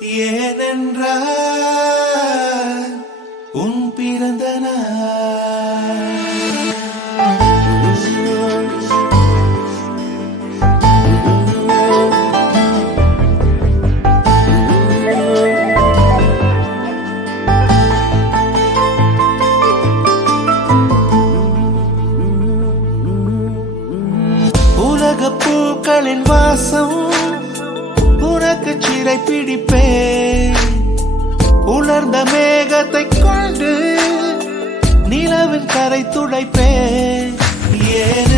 ஏனென்றால் உன் பிறந்த நாள். உலகப் பூக்களின் வாசம் உனக்கு சிறை பிடிப்பேன். உலர்ந்த மேகத்தை கொண்டு நிலவின் கரை துடைப்பேன். ஏன்